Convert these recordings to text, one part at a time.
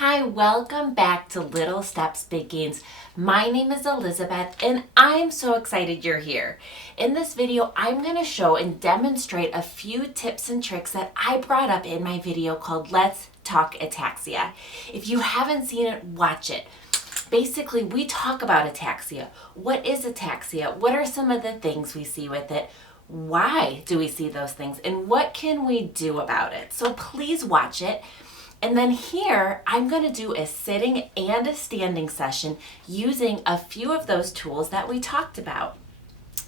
Hi, welcome back to Little Steps, Big Gains. My name is Elizabeth and I'm so excited you're here. In this video, I'm going to show and demonstrate a few tips and tricks that I brought up in my video called Let's Talk Ataxia. If you haven't seen it, watch it. Basically, we talk about ataxia. What is ataxia? What are some of the things we see with it? Why do we see those things? And what can we do about it? So please watch it. And then here, I'm going to do a sitting and a standing session using a few of those tools that we talked about.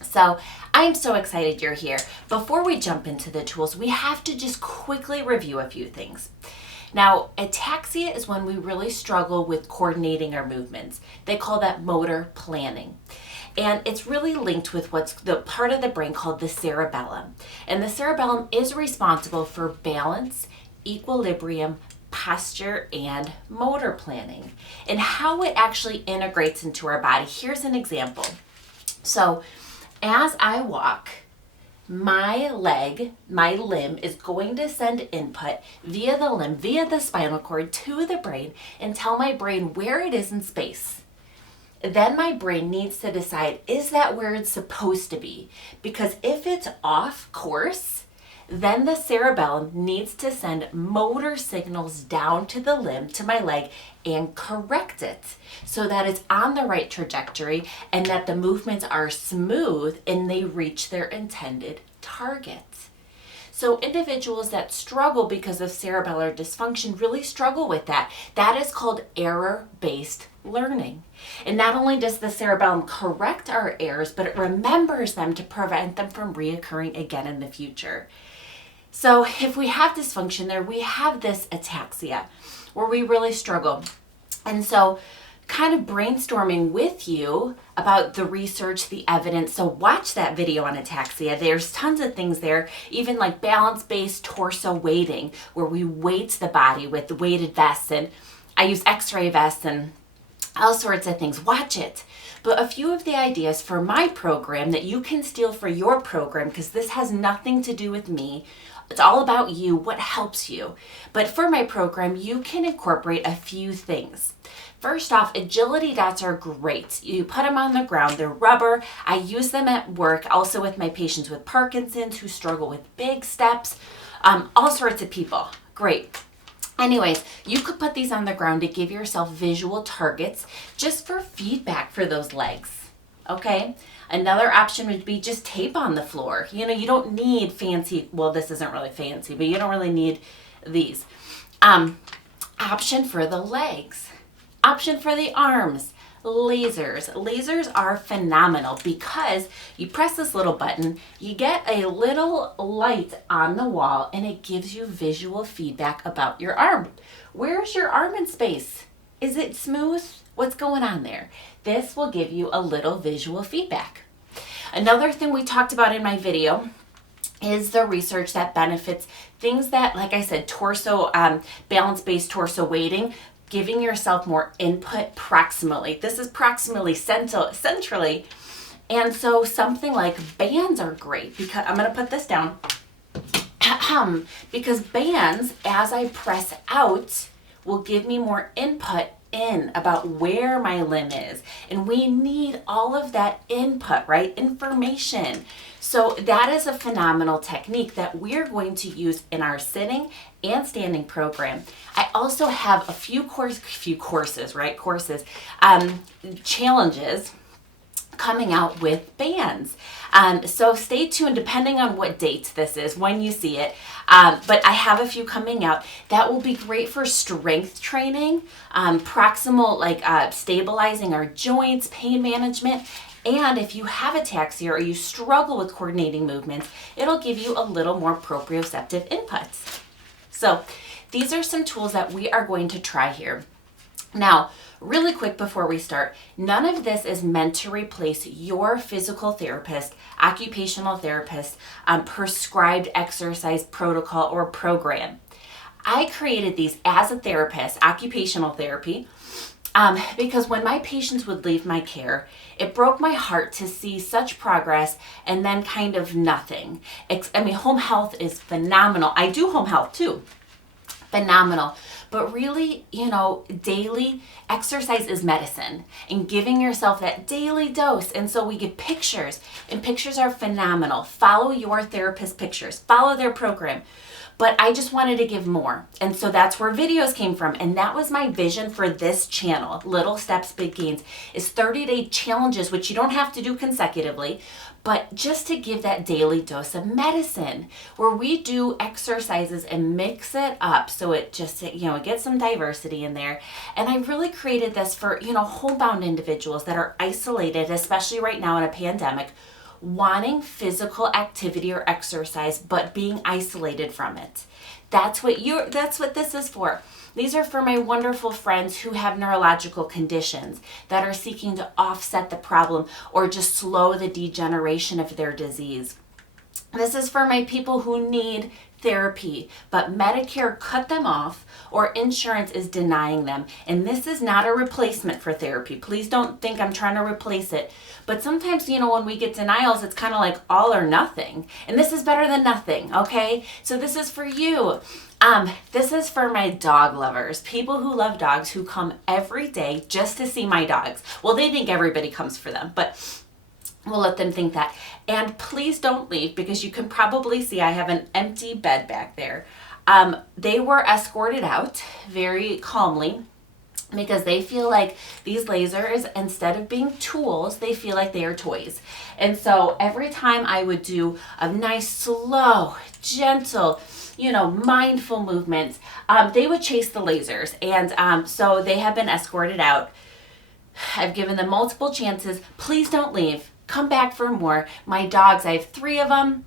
So I'm so excited you're here. Before we jump into the tools, we have to just quickly review a few things. Now, ataxia is when we really struggle with coordinating our movements. They call that motor planning. And it's really linked with what's the part of the brain called the cerebellum. And the cerebellum is responsible for balance, equilibrium, posture, and motor planning, and how it actually integrates into our body. Here's an example. So as I walk, my limb is going to send input via the limb, via the spinal cord to the brain and tell my brain where it is in space. Then my brain needs to decide, is that where it's supposed to be? Because if it's off course, then the cerebellum needs to send motor signals down to the limb, to my leg, and correct it so that it's on the right trajectory and that the movements are smooth and they reach their intended target. So individuals that struggle because of cerebellar dysfunction really struggle with that. That is called error-based learning. And not only does the cerebellum correct our errors, but it remembers them to prevent them from reoccurring again in the future. So if we have dysfunction there, we have this ataxia where we really struggle. And so kind of brainstorming with you about the research, the evidence. So watch that video on ataxia. There's tons of things there, even like balance-based torso weighting, where we weight the body with the weighted vests. And I use x-ray vests and all sorts of things. Watch it. But a few of the ideas for my program that you can steal for your program, because this has nothing to do with me. It's all about you, what helps you. But for my program, you can incorporate a few things. First off, agility dots are great. You put them on the ground, they're rubber. I use them at work, also with my patients with Parkinson's who struggle with big steps, all sorts of people. Great. Anyways, you could put these on the ground to give yourself visual targets just for feedback for those legs, okay? Another option would be just tape on the floor. You know, you don't need fancy, well, this isn't really fancy, but you don't really need these. Option for the legs. Option for the arms. Lasers. Lasers are phenomenal because you press this little button, you get a little light on the wall, and it gives you visual feedback about your arm. Where's your arm in space? Is it smooth? What's going on there? This will give you a little visual feedback. Another thing we talked about in my video is the research that benefits things that, like I said, torso, balance-based torso weighting, giving yourself more input proximally. This is proximally centrally. And so something like bands are great because I'm going to put this down. Because bands, as I press out, will give me more input in about where my limb is. And we need all of that input, right? Information. So that is a phenomenal technique that we're going to use in our sitting and standing program. I also have a few challenges coming out with bands. So stay tuned depending on what date this is, when you see it. But I have a few coming out that will be great for strength training, proximal, like stabilizing our joints, pain management. And if you have ataxia or you struggle with coordinating movements, it'll give you a little more proprioceptive inputs. So these are some tools that we are going to try here. Now, really quick before we start, none of this is meant to replace your physical therapist, occupational therapist, prescribed exercise protocol or program. I created these as a therapist, occupational therapy, because when my patients would leave my care, it broke my heart to see such progress and then kind of nothing. Home health is phenomenal. I do home health too. Phenomenal. But really, you know, daily exercise is medicine, and giving yourself that daily dose. And so we get pictures, and pictures are phenomenal. Follow your therapist pictures, follow their program. But I just wanted to give more. And so that's where videos came from. And that was my vision for this channel, Little Steps, Big Gains, is 30-day challenges, which you don't have to do consecutively, but just to give that daily dose of medicine, where we do exercises and mix it up so it just, you know, it gets some diversity in there. And I really created this for, you know, homebound individuals that are isolated, especially right now in a pandemic, wanting physical activity or exercise, but being isolated from it. That's what this is for. These are for my wonderful friends who have neurological conditions that are seeking to offset the problem or just slow the degeneration of their disease. This is for my people who need therapy, but Medicare cut them off or insurance is denying them. And this is not a replacement for therapy. Please don't think I'm trying to replace it. But sometimes, you know, when we get denials, it's kind of like all or nothing. And this is better than nothing, okay? So this is for you. This is for my dog lovers, people who love dogs, who come every day just to see my dogs. Well, they think everybody comes for them, but we'll let them think that. And please don't leave, because you can probably see I have an empty bed back there. They were escorted out very calmly, because they feel like these lasers, instead of being tools, they feel like they are toys. And so every time I would do a nice, slow, gentle, you know, mindful movements, they would chase the lasers. And so they have been escorted out. I've given them multiple chances. Please don't leave. Come back for more. My dogs, I have 3 of them.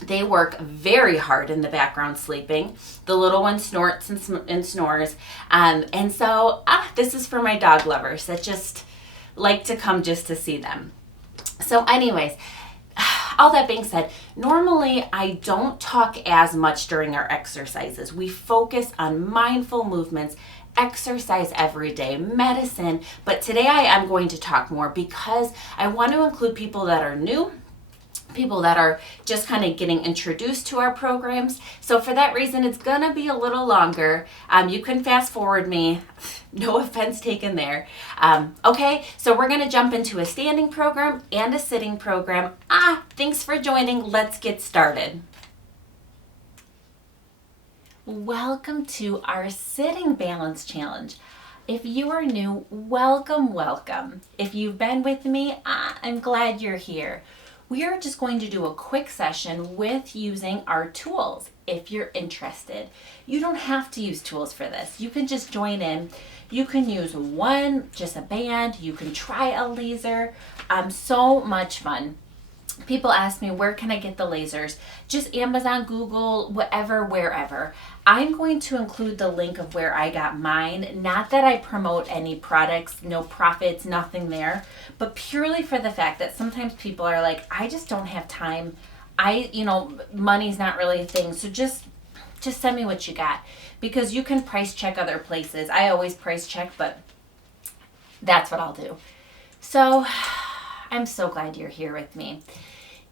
They work very hard in the background sleeping. The little one snorts and snores. And so this is for my dog lovers that just like to come just to see them. So anyways, all that being said, normally I don't talk as much during our exercises. We focus on mindful movements, exercise every day, medicine. But today I am going to talk more, because I want to include people that are new, people that are just kind of getting introduced to our programs. So for that reason, it's gonna be a little longer. You can fast forward me, no offense taken there. Okay, so we're gonna jump into a standing program and a sitting program. Thanks for joining. Let's get started. Welcome to our Sitting Balance Challenge. If you are new, welcome, welcome. If you've been with me, I'm glad you're here. We are just going to do a quick session with using our tools if you're interested. You don't have to use tools for this. You can just join in. You can use just a band. You can try a laser. So much fun. People ask me, where can I get the lasers? Just Amazon, Google, whatever, wherever. I'm going to include the link of where I got mine. Not that I promote any products, no profits, nothing there, but purely for the fact that sometimes people are like, I just don't have time. Money's not really a thing. So just send me what you got, because you can price check other places. I always price check, but that's what I'll do. So I'm so glad you're here with me.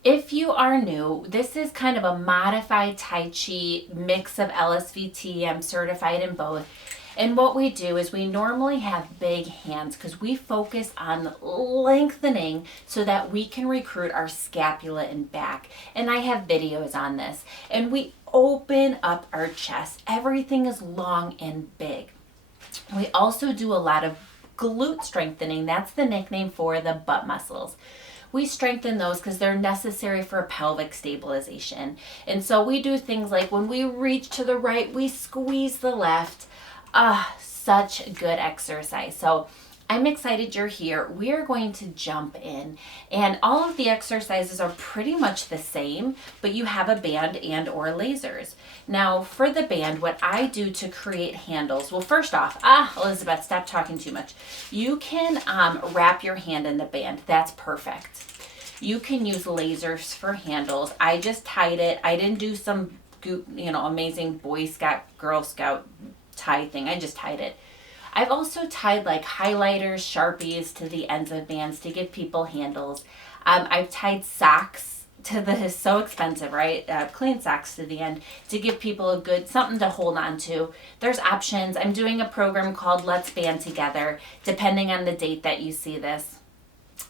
If you are new, this is kind of a modified Tai Chi mix of LSVT. I'm certified in both. And what we do is we normally have big hands, because we focus on lengthening so that we can recruit our scapula and back. And I have videos on this. And we open up our chest. Everything is long and big. We also do a lot of glute strengthening. That's the nickname for the butt muscles. We strengthen those because they're necessary for pelvic stabilization. And so we do things like when we reach to the right, we squeeze the left. Such good exercise. So I'm excited you're here. We are going to jump in, and all of the exercises are pretty much the same, but you have a band and or lasers. Now for the band, what I do to create handles, well, first off, Elizabeth, stop talking too much. You can wrap your hand in the band. That's perfect. You can use lasers for handles. I just tied it. I didn't do some, amazing Boy Scout, Girl Scout tie thing. I just tied it. I've also tied like highlighters, Sharpies to the ends of bands to give people handles. I've tied socks so expensive, right? Clean socks to the end to give people a good something to hold on to. There's options. I'm doing a program called Let's Band Together, depending on the date that you see this.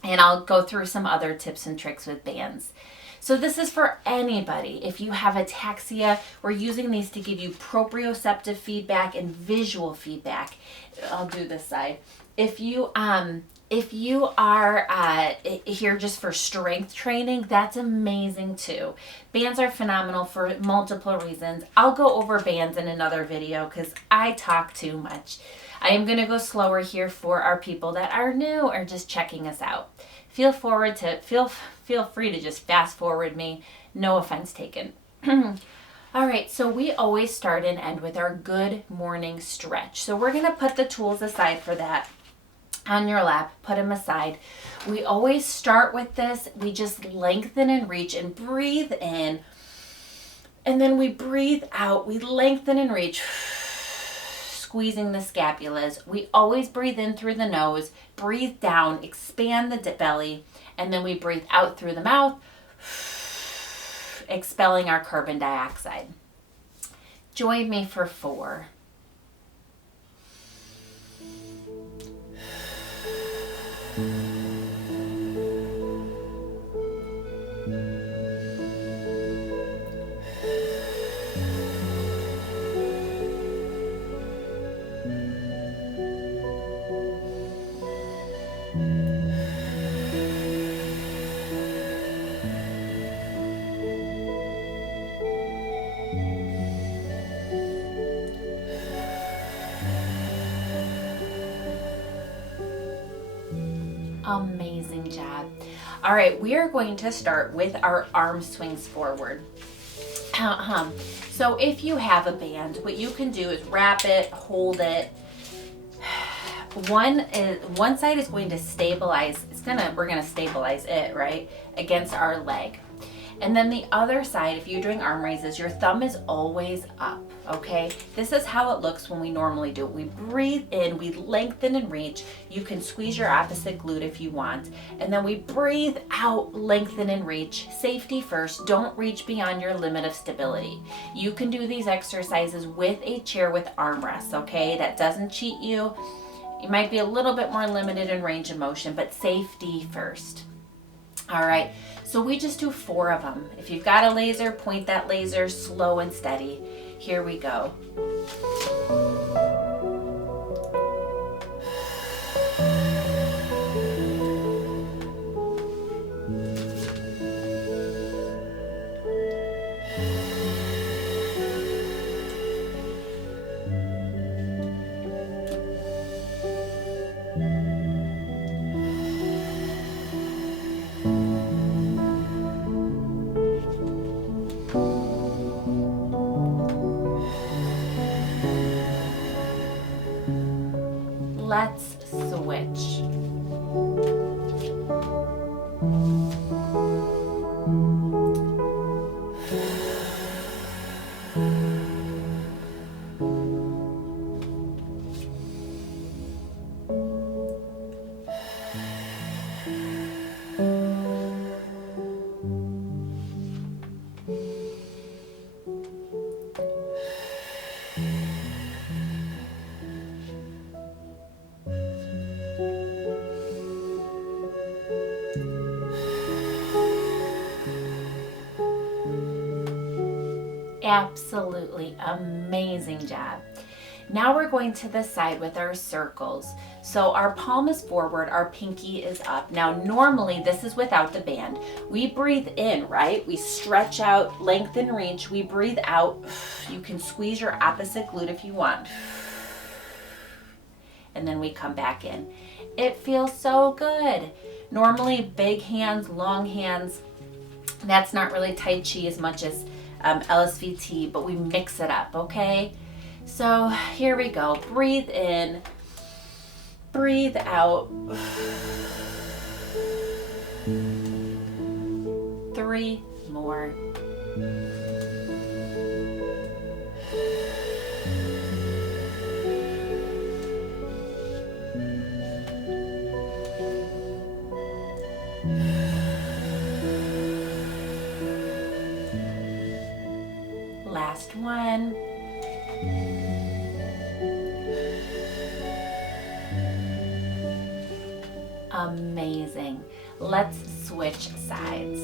And I'll go through some other tips and tricks with bands. So this is for anybody. If you have ataxia, we're using these to give you proprioceptive feedback and visual feedback. I'll do this side. If you are here just for strength training, that's amazing too. Bands are phenomenal for multiple reasons. I'll go over bands in another video because I talk too much. I am going to go slower here for our people that are new or just checking us out. Feel free to just fast forward me. No offense taken. All right, so we always start and end with our good morning stretch. So we're going to put the tools aside for that on your lap, put them aside. We always start with this. We just lengthen and reach and breathe in. And then we breathe out. We lengthen and reach, squeezing the scapulas. We always breathe in through the nose, breathe down, expand the belly, and then we breathe out through the mouth, expelling our carbon dioxide. Join me for 4. Amazing job. All right, we are going to start with our arm swings forward. So if you have a band, what you can do is wrap it, hold it. One side is going to stabilize. We're gonna stabilize it, right, against our leg. And then the other side, if you're doing arm raises, your thumb is always up, okay? This is how it looks when we normally do it. We breathe in, we lengthen and reach. You can squeeze your opposite glute if you want. And then we breathe out, lengthen and reach. Safety first, don't reach beyond your limit of stability. You can do these exercises with a chair with armrests, okay? That doesn't cheat you. You might be a little bit more limited in range of motion, but safety first. All right, so we just do 4 of them. If you've got a laser, point that laser slow and steady. Here we go. Let's switch. Absolutely amazing job. Now we're going to the side with our circles. So our palm is forward, our pinky is up. Now normally this is without the band. We breathe in, right? We stretch out, lengthen, reach. We breathe out. You can squeeze your opposite glute if you want. And then we come back in. It feels so good. Normally big hands, long hands. That's not really Tai Chi as much as LSVT, but we mix it up, okay? So here we go. Breathe in, breathe out. 3 more. 1. Amazing. Let's switch sides.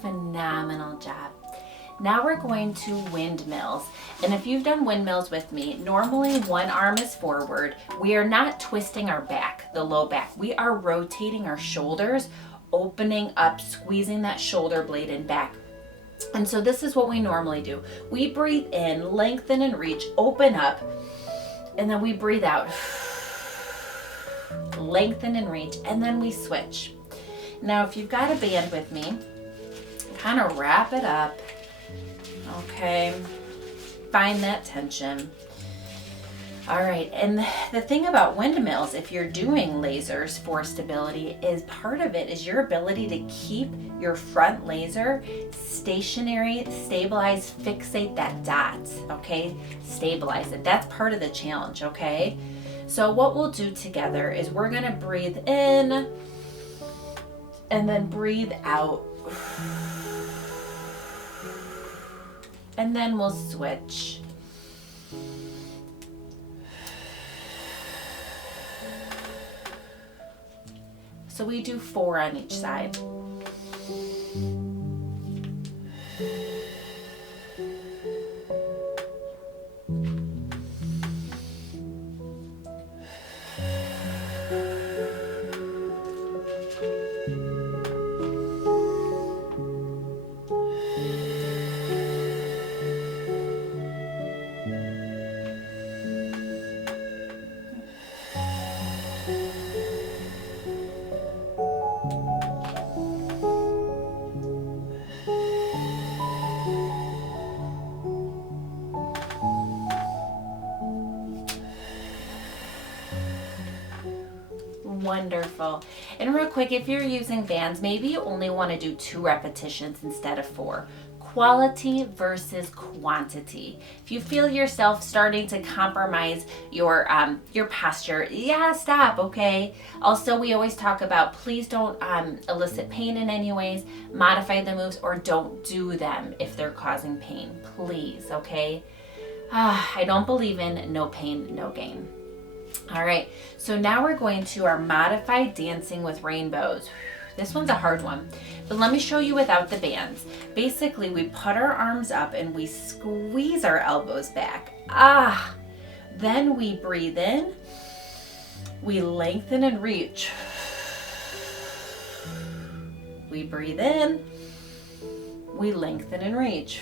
Phenomenal job. Now we're going to windmills. And if you've done windmills with me, normally one arm is forward. We are not twisting our back, the low back. We are rotating our shoulders, opening up, squeezing that shoulder blade in back. And so this is what we normally do. We breathe in, lengthen and reach, open up, and then we breathe out. Lengthen and reach, and then we switch. Now if you've got a band with me, kind of wrap it up. Okay, find that tension. All right, and the thing about windmills, if you're doing lasers for stability, is part of it is your ability to keep your front laser stationary, stabilize, fixate that dot, okay? Stabilize it. That's part of the challenge, okay? So what we'll do together is we're gonna breathe in and then breathe out. And then we'll switch. So we do 4 on each side. Wonderful. And real quick, if you're using bands, maybe you only want to do 2 repetitions instead of 4. Quality versus quantity. If you feel yourself starting to compromise your posture, yeah, stop, okay? Also, we always talk about please don't elicit pain in any ways, modify the moves, or don't do them if they're causing pain, please, okay? I don't believe in no pain, no gain. All right, so now we're going to our modified dancing with rainbows. This one's a hard one, but let me show you without the bands. Basically, we put our arms up and we squeeze our elbows back. Then we breathe in, we lengthen and reach. We breathe in, we lengthen and reach.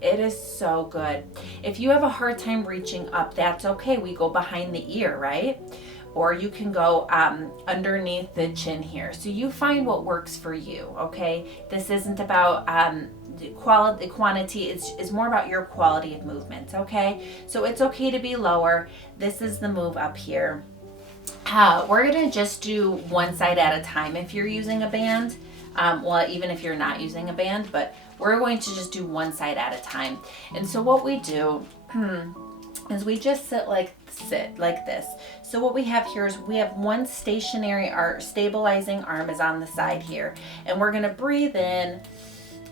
It is so good. If you have a hard time reaching up, that's okay. We go behind the ear, right? Or you can go underneath the chin here. So you find what works for you, okay? This isn't about quantity, it's more about your quality of movement, okay? So it's okay to be lower. This is the move up here. We're gonna just do one side at a time if you're using a band. Well, even if you're not using a band, but we're going to just do one side at a time. And so what we do is we just sit like this. So what we have here is we have one stationary stabilizing arm is on the side here, and we're going to breathe in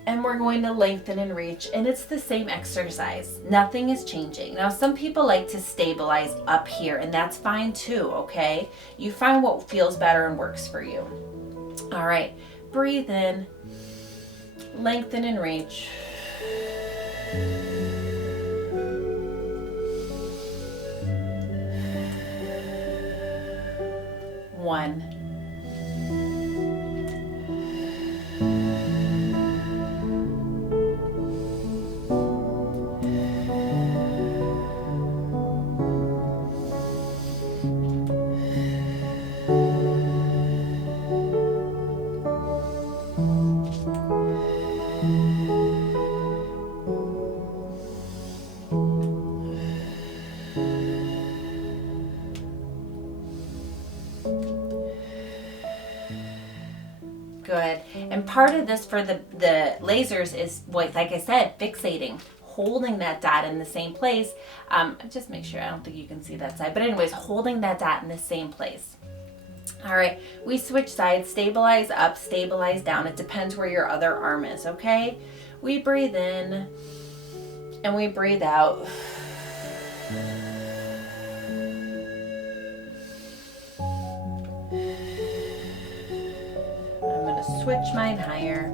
and we're going to lengthen and reach, and it's the same exercise. Nothing is changing. Now some people like to stabilize up here, and that's fine too, okay? You find what feels better and works for you. All right, breathe in, lengthen and reach. One. And part of this for the lasers is, like I said, fixating, holding that dot in the same place. Just make sure, I don't think you can see that side, but anyways, holding that dot in the same place. All right, we switch sides, stabilize up, stabilize down. It depends where your other arm is, okay? We breathe in and we breathe out. I'm gonna switch mine higher.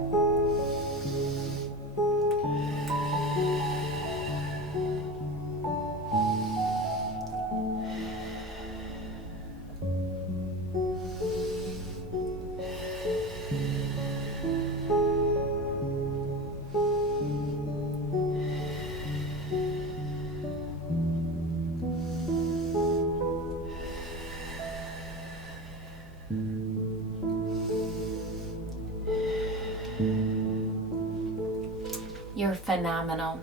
You're phenomenal.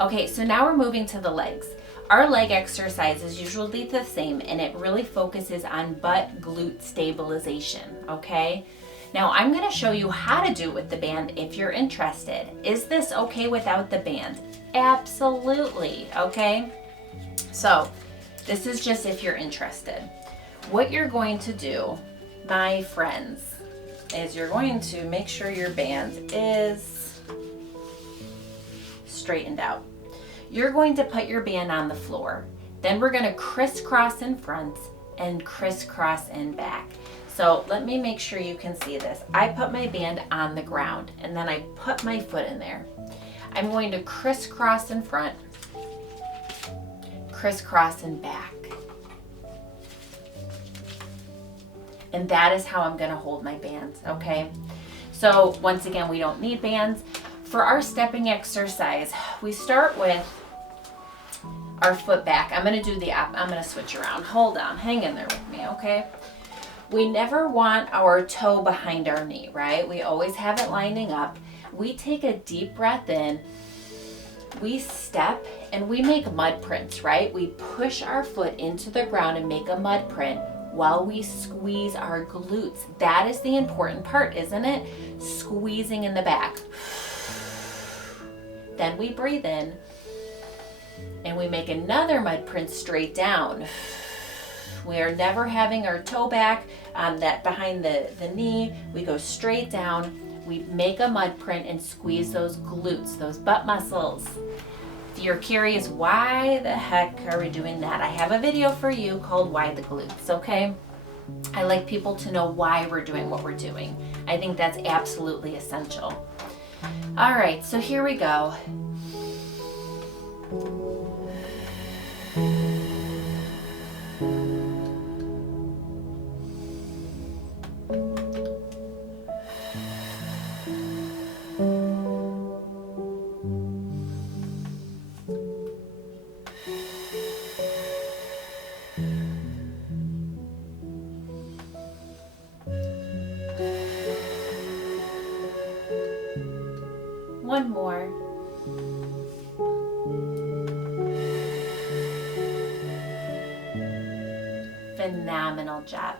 Okay, so now we're moving to the legs. Our leg exercise is usually the same, and it really focuses on butt glute stabilization, okay? Now I'm gonna show you how to do it with the band if you're interested. Is this okay without the band? Absolutely, okay? So this is just if you're interested. What you're going to do, my friends, is you're going to make sure your band is straightened out. You're going to put your band on the floor. Then we're going to crisscross in front and crisscross in back. So let me make sure you can see this. I put my band on the ground and then I put my foot in there. I'm going to crisscross in front, crisscross in back. And that is how I'm going to hold my bands, okay? So once again, we don't need bands. For our stepping exercise, we start with our foot back. I'm going to switch around. Hold on, hang in there with me, okay? We never want our toe behind our knee, right? We always have it lining up. We take a deep breath in, we step, and we make mud prints, right? We push our foot into the ground and make a mud print while we squeeze our glutes. That is the important part, isn't it? Squeezing in the back. Then we breathe in and we make another mud print straight down. We are never having our toe back that behind the knee. We go straight down. We make a mud print and squeeze those glutes, those butt muscles. If you're curious, why the heck are we doing that? I have a video for you called Why the Glutes, okay? I like people to know why we're doing what we're doing. I think that's absolutely essential. All right, so here we go. One more. Phenomenal job.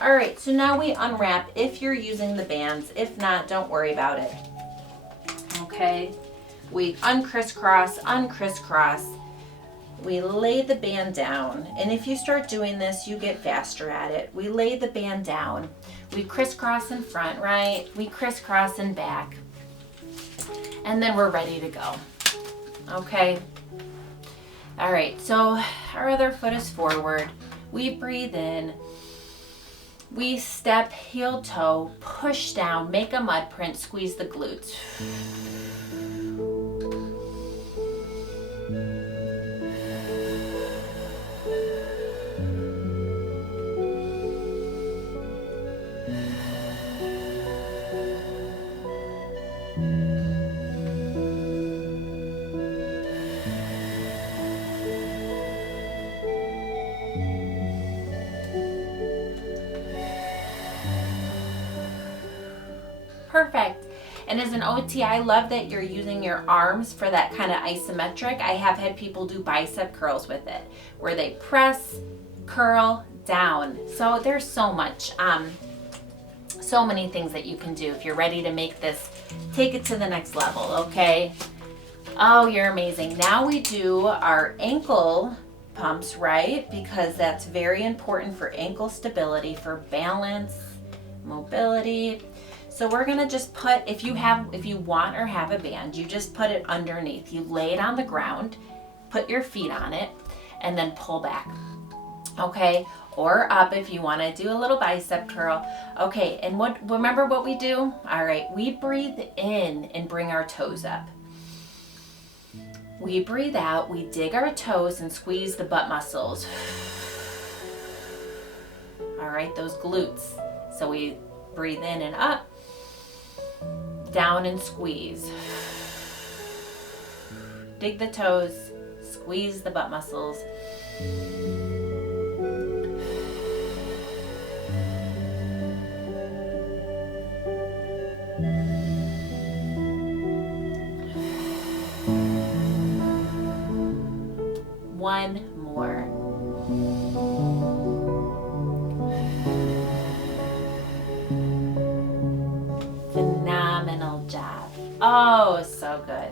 All right, so now we unwrap if you're using the bands. If not, don't worry about it. Okay, we uncrisscross, uncrisscross. We lay the band down, and if you start doing this, you get faster at it. We lay the band down. We crisscross in front, right? We crisscross in back. And then we're ready to go. Okay. All right, so our other foot is forward. We breathe in. We step heel toe, push down, make a mud print, squeeze the glutes. Perfect. And as an OT, I love that you're using your arms for that kind of isometric. I have had people do bicep curls with it, where they press, curl, down. So there's so much So many things that you can do if you're ready to make this, take it to the next level, okay? Oh, you're amazing. Now we do our ankle pumps, right? Because that's very important for ankle stability, for balance, mobility. So we're gonna just put, if you want or have a band, you just put it underneath. You lay it on the ground, put your feet on it, and then pull back, okay? Or up if you wanna do a little bicep curl. Okay, and remember what we do? All right, we breathe in and bring our toes up. We breathe out, we dig our toes and squeeze the butt muscles. All right, those glutes. So we breathe in and up, down and squeeze. Dig the toes, squeeze the butt muscles. One more. Phenomenal job. Oh, so good.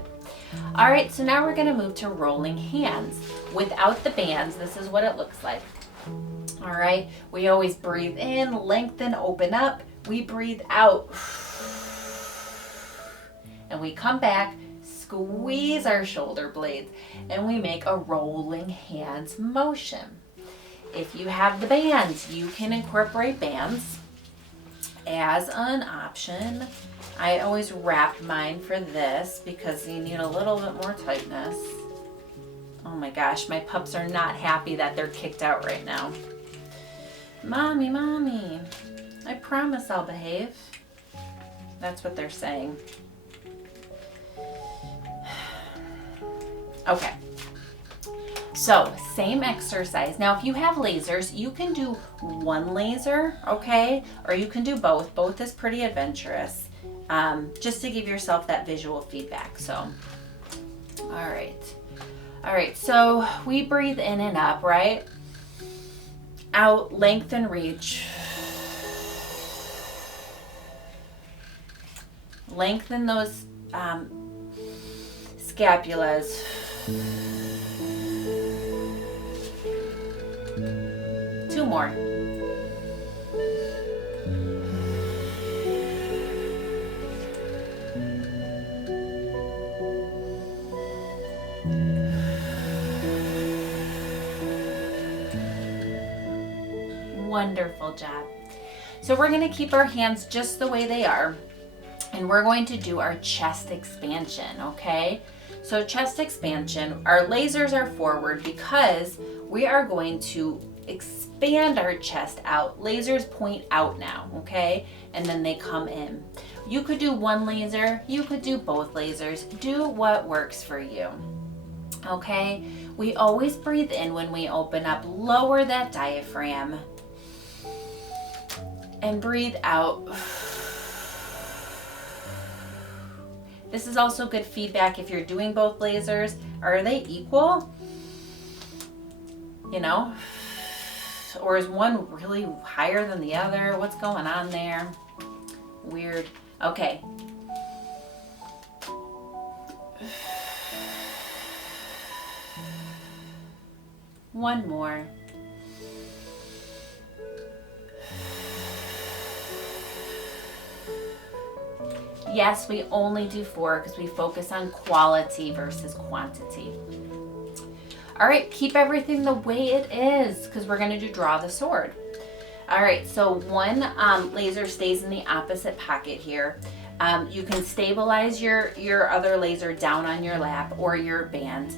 All right, so now we're gonna move to rolling hands. Without the bands, this is what it looks like. All right, we always breathe in, lengthen, open up. We breathe out. And we come back, squeeze our shoulder blades, and we make a rolling hands motion. If you have the bands, you can incorporate bands as an option. I always wrap mine for this because you need a little bit more tightness. Oh my gosh, my pups are not happy that they're kicked out right now. Mommy, mommy, I promise I'll behave. That's what they're saying. Okay, so same exercise. Now, if you have lasers, you can do one laser, okay? Or you can do both. Both is pretty adventurous, just to give yourself that visual feedback. So, all right, so we breathe in and up, right? Out, lengthen, reach. Lengthen those scapulas. Two more. Wonderful job. So we're going to keep our hands just the way they are, and we're going to do our chest expansion, okay? So chest expansion, our lasers are forward because we are going to expand our chest out. Lasers point out now, okay? And then they come in. You could do one laser, you could do both lasers. Do what works for you, okay? We always breathe in when we open up, lower that diaphragm, and breathe out. This is also good feedback if you're doing both lasers. Are they equal? You know? Or is one really higher than the other? What's going on there? Weird. Okay. One more. Yes, we only do 4 because we focus on quality versus quantity. All right, keep everything the way it is because we're going to do draw the sword. All right, so one laser stays in the opposite pocket here. You can stabilize your other laser down on your lap or your band.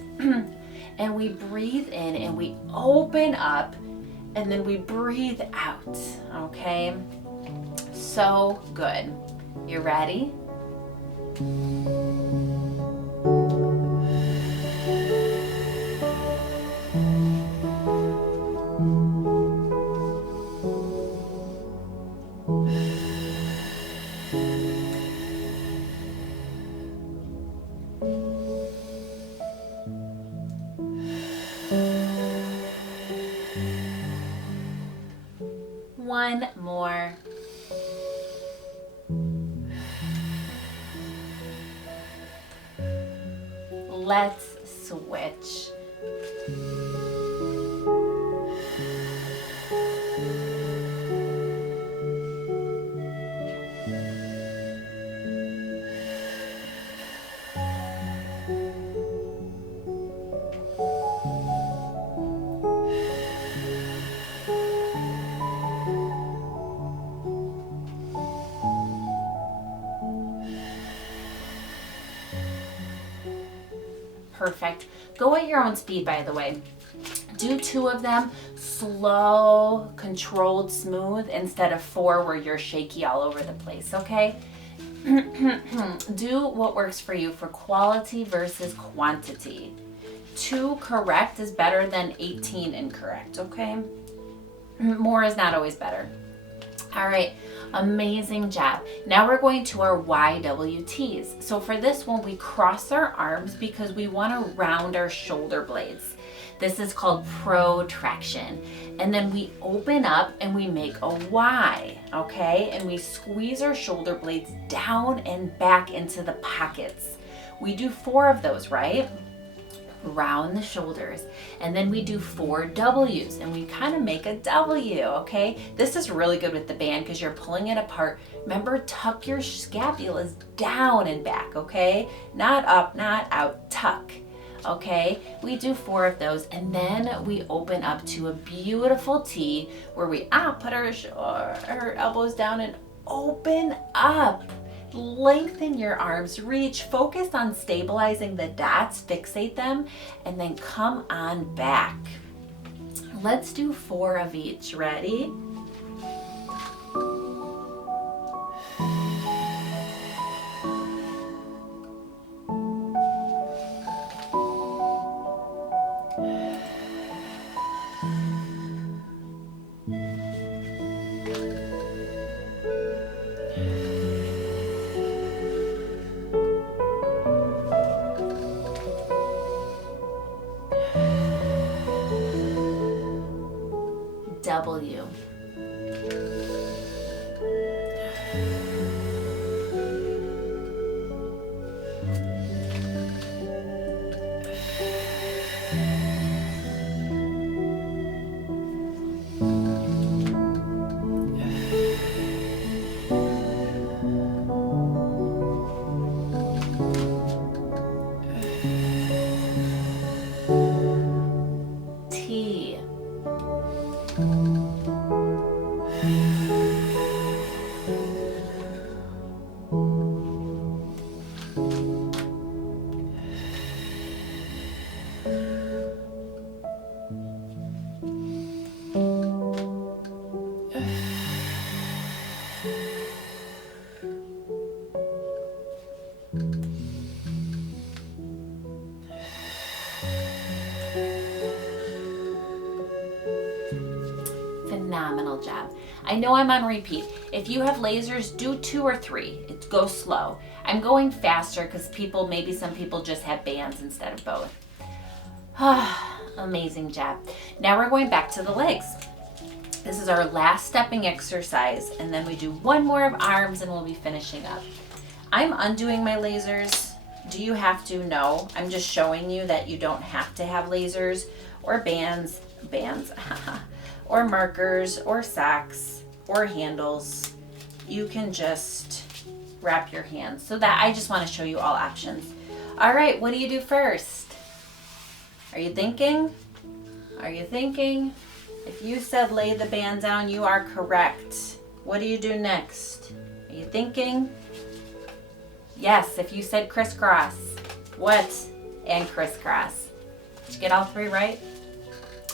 And we breathe in and we open up and then we breathe out, okay? So good. You ready? One more. Let's switch. Perfect. Go at your own speed, by the way. Do 2 of them, slow, controlled, smooth, instead of 4 where you're shaky all over the place, okay? Do what works for you for quality versus quantity. 2 correct is better than 18 incorrect, okay? More is not always better. All right, amazing job. Now we're going to our YWTs. So for this one, we cross our arms because we want to round our shoulder blades. This is called protraction. And then we open up and we make a Y, okay? And we squeeze our shoulder blades down and back into the pockets. We do 4 of those, right? Round the shoulders, and then we do 4 W's and we kind of make a W, okay? This is really good with the band because you're pulling it apart. Remember, tuck your scapulas down and back, okay? Not up, not out, tuck, okay? We do 4 of those, and then we open up to a beautiful T where we put our elbows down and open up. Lengthen your arms, reach, focus on stabilizing the dots, fixate them, and then come on back. Let's do 4 of each. Ready? W. T. Phenomenal job. I know I'm on repeat. If you have lasers, do 2 or 3. Go slow. I'm going faster because maybe some people just have bands instead of both. Amazing job. Now we're going back to the legs. This is our last stepping exercise, and then we do 1 more of arms and we'll be finishing up. I'm undoing my lasers. Do you have to? No. I'm just showing you that you don't have to have lasers or bands, or markers or socks or handles. You can just wrap your hands. So that I just want to show you all options. All right, what do you do first? Are you thinking? Are you thinking? If you said lay the band down, you are correct. What do you do next? Are you thinking? Yes, if you said crisscross. What? And crisscross. Did you get all 3 right?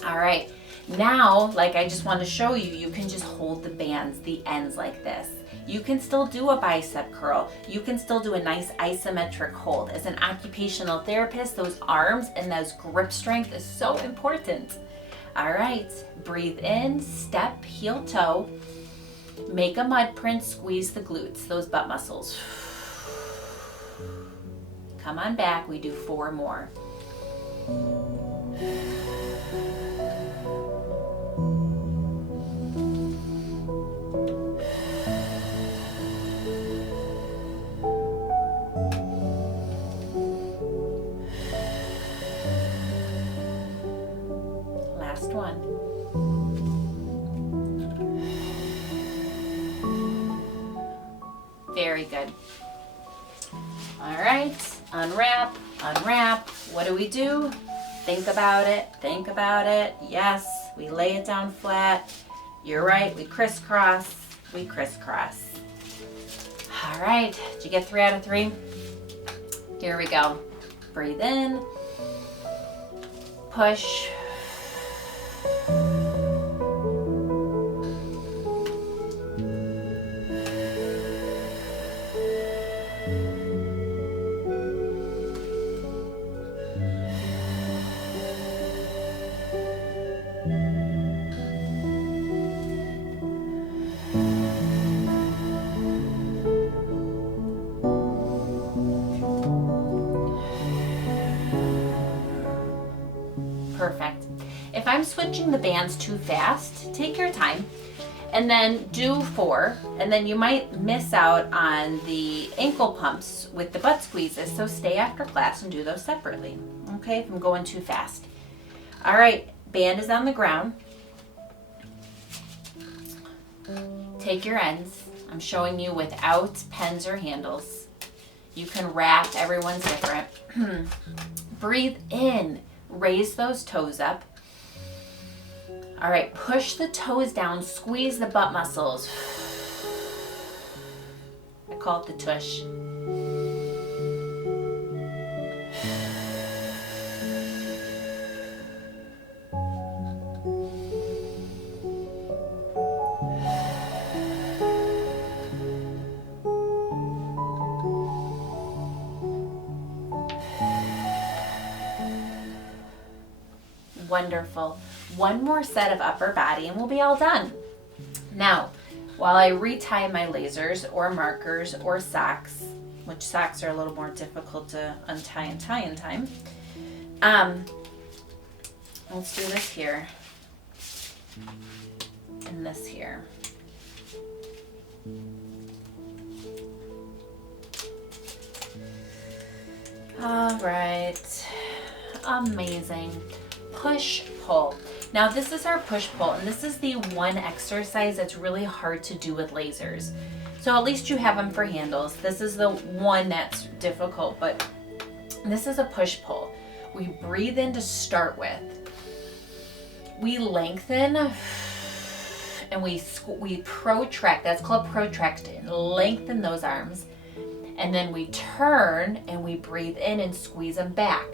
All right. Now, like I just want to show you, you can just hold the bands, the ends like this. You can still do a bicep curl. You can still do a nice isometric hold. As an occupational therapist, those arms and those grip strength is so important. All right, breathe in, step, heel toe. Make a mud print, squeeze the glutes, those butt muscles. Come on back, we do 4 more. Last one. Very good. All right, unwrap, unwrap. What do? Think about it, think about it. Yes, we lay it down flat. You're right, we crisscross, we crisscross. All right, did you get 3 out of 3? Here we go. Breathe in, push. Perfect. If I'm switching the bands too fast, take your time and then do 4, and then you might miss out on the ankle pumps with the butt squeezes, so stay after class and do those separately, okay, if I'm going too fast. All right, band is on the ground. Take your ends. I'm showing you without pens or handles. You can wrap, everyone's different. Breathe in. Raise those toes up. All right, push the toes down, squeeze the butt muscles. I call it the tush. Wonderful. One more set of upper body and we'll be all done. Now, while I retie my lasers or markers or socks, which socks are a little more difficult to untie and tie in time, let's do this here and this here. All right, amazing. Push pull. Now this is our push pull, and this is the one exercise that's really hard to do with lasers. So at least you have them for handles. This is the one that's difficult, but this is a push pull. We breathe in to start with. We lengthen and we protract. That's called protracting. Lengthen those arms. And then we turn and we breathe in and squeeze them back.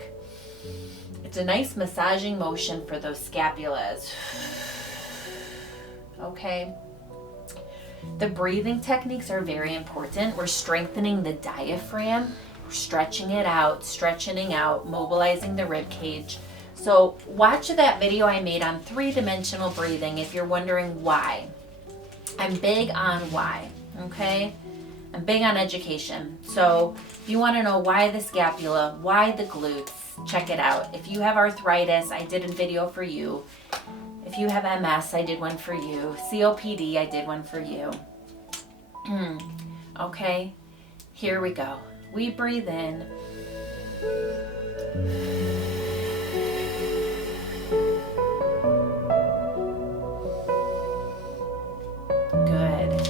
It's a nice massaging motion for those scapulas. Okay. The breathing techniques are very important. We're strengthening the diaphragm, we're stretching it out, stretching out, mobilizing the rib cage. So watch that video I made on 3-dimensional breathing if you're wondering why. I'm big on why, okay? I'm big on education. So if you want to know why the scapula, why the glutes, check it out. If you have arthritis, I did a video for you. If you have MS, I did one for you. COPD, I did one for you. Okay, here we go. We breathe in. Good.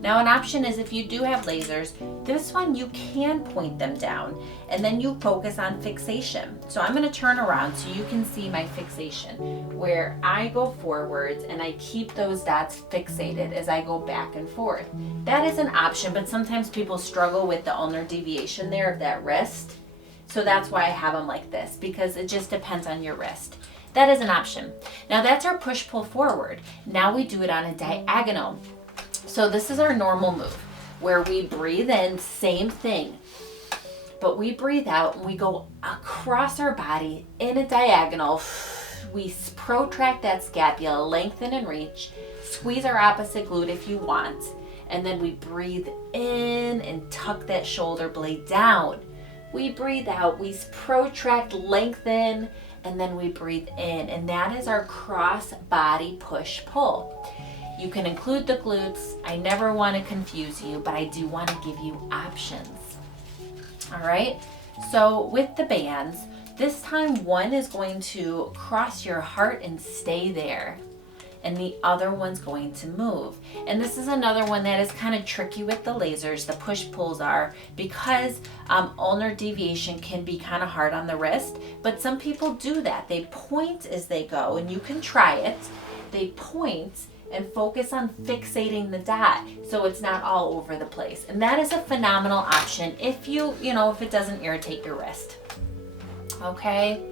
Now an option is if you do have lasers, this one you can point them down and then you focus on fixation. So I'm going to turn around so you can see my fixation where I go forwards and I keep those dots fixated as I go back and forth. That is an option, but sometimes people struggle with the ulnar deviation there of that wrist. So that's why I have them like this, because it just depends on your wrist. That is an option. Now that's our push-pull forward. Now we do it on a diagonal. So this is our normal move where we breathe in, same thing, but we breathe out and we go across our body in a diagonal. We protract that scapula, lengthen and reach, squeeze our opposite glute if you want, and then we breathe in and tuck that shoulder blade down. we breathe out, we protract, lengthen, and then we breathe in. And that is our cross body push pull. You can include the glutes. I never want to confuse you, but I do want to give you options. All right, so with the bands, this time one is going to cross your heart and stay there, and the other one's going to move. And this is another one that is kind of tricky with the lasers, the push-pulls are, because ulnar deviation can be kind of hard on the wrist, but some people do that. They point as they go, and you can try it. They point and focus on fixating the dot so it's not all over the place. And that is a phenomenal option if if it doesn't irritate your wrist. Okay?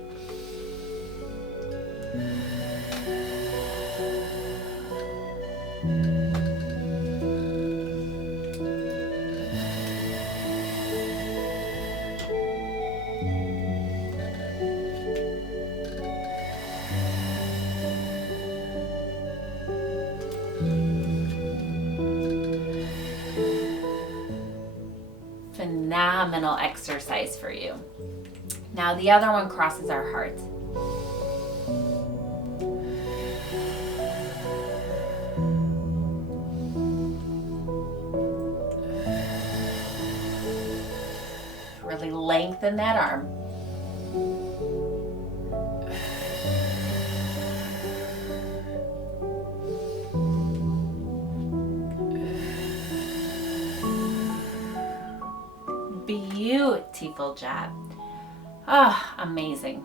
Phenomenal exercise for you. Now the other one crosses our heart. Really lengthen that arm. Beautiful job. Oh, amazing.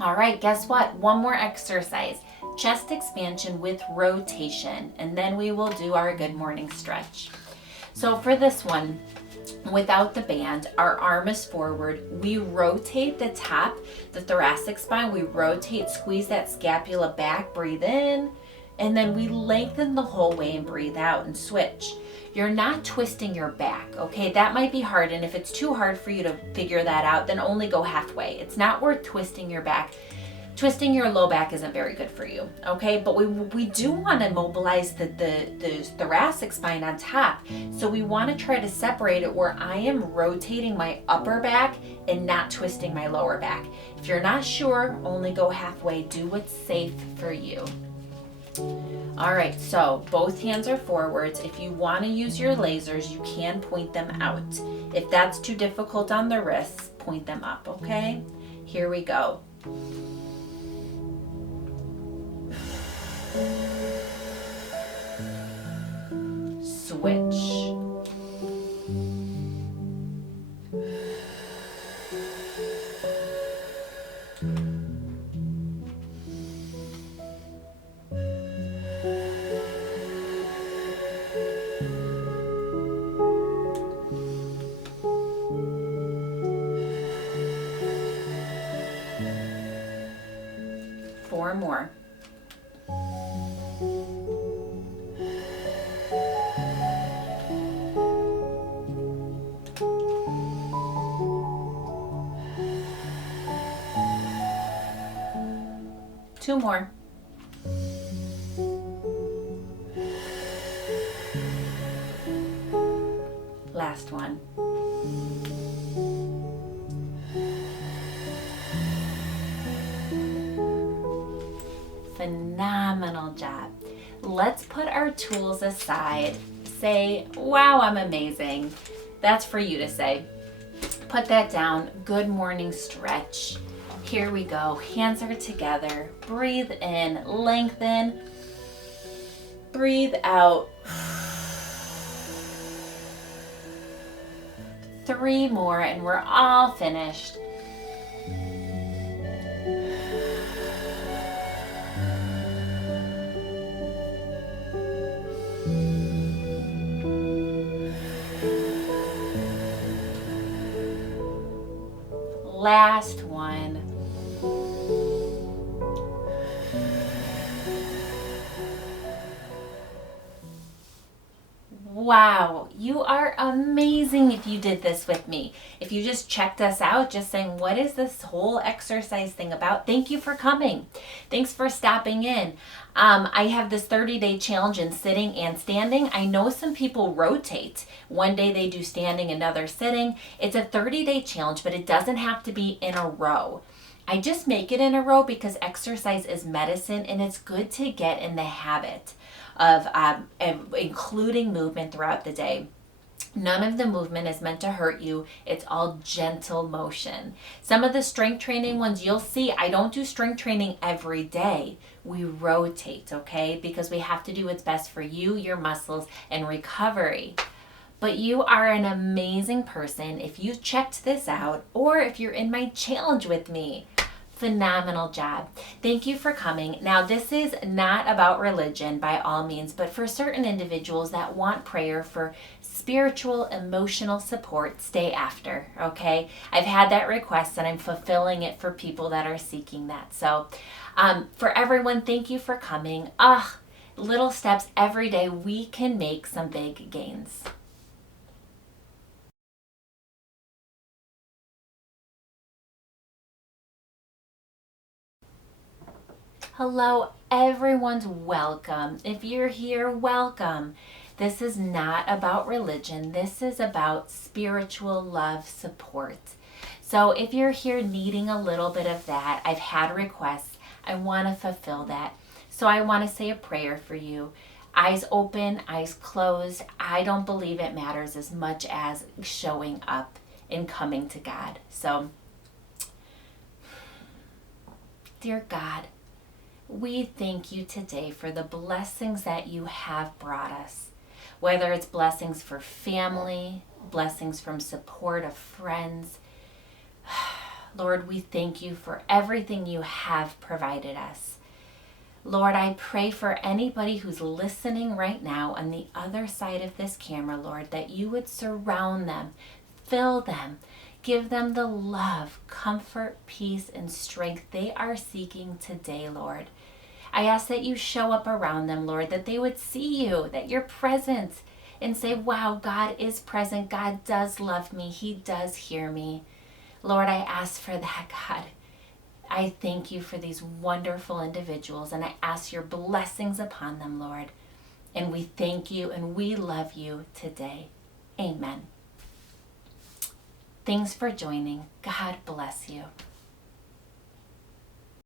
All right, guess what? One more exercise. Chest expansion with rotation, and then we will do our good morning stretch. So for this one, without the band, our arm is forward. We rotate the top, the thoracic spine. We rotate, squeeze that scapula back, breathe in, and then we lengthen the whole way and breathe out and switch. You're not twisting your back, okay? That might be hard, and if it's too hard for you to figure that out, then only go halfway. It's not worth twisting your back. Twisting your low back isn't very good for you, okay? But we do want to mobilize the thoracic spine on top. So we want to try to separate it where I am rotating my upper back and not twisting my lower back. If you're not sure, only go halfway. Do what's safe for you. All right, so both hands are forwards. If you want to use your lasers, you can point them out. If that's too difficult on the wrists, point them up, okay? Here we go. Switch. Four more. Two more. Last one. Phenomenal job. Let's put our tools aside. Say, wow, I'm amazing. That's for you to say. Put that down. Good morning stretch. Here we go. Hands are together. Breathe in, lengthen. Breathe out. 3 more and we're all finished. Last one. Wow, you are amazing if you did this with me. If you just checked us out, just saying, what is this whole exercise thing about? Thank you for coming. Thanks for stopping in. I have this 30-day challenge in sitting and standing. I know some people rotate. One day they do standing, another sitting. It's a 30-day challenge, but it doesn't have to be in a row. I just make it in a row because exercise is medicine and it's good to get in the habit of including movement throughout the day. None of the movement is meant to hurt you. It's all gentle motion. Some of the strength training ones you'll see, I don't do strength training every day. We rotate, okay? Because we have to do what's best for you, your muscles, and recovery. But you are an amazing person if you checked this out or if you're in my challenge with me. Phenomenal job. Thank you for coming. Now, this is not about religion by all means, but for certain individuals that want prayer for spiritual, emotional support, stay after, okay? I've had that request and I'm fulfilling it for people that are seeking that. So, for everyone, thank you for coming. Little steps every day, we can make some big gains. Hello, everyone's welcome. If you're here, welcome. This is not about religion. This is about spiritual love support. So if you're here needing a little bit of that, I've had requests. I want to fulfill that. So I want to say a prayer for you. Eyes open, eyes closed. I don't believe it matters as much as showing up and coming to God. So, dear God, we thank you today for the blessings that you have brought us, whether it's blessings for family, blessings from support of friends. Lord, we thank you for everything you have provided us. Lord, I pray for anybody who's listening right now on the other side of this camera, Lord, that you would surround them, fill them, give them the love, comfort, peace, and strength they are seeking today, Lord. I ask that you show up around them, Lord, that they would see you, that you're present, and say, wow, God is present. God does love me. He does hear me. Lord, I ask for that, God. I thank you for these wonderful individuals, and I ask your blessings upon them, Lord. And we thank you and we love you today. Amen. Thanks for joining. God bless you.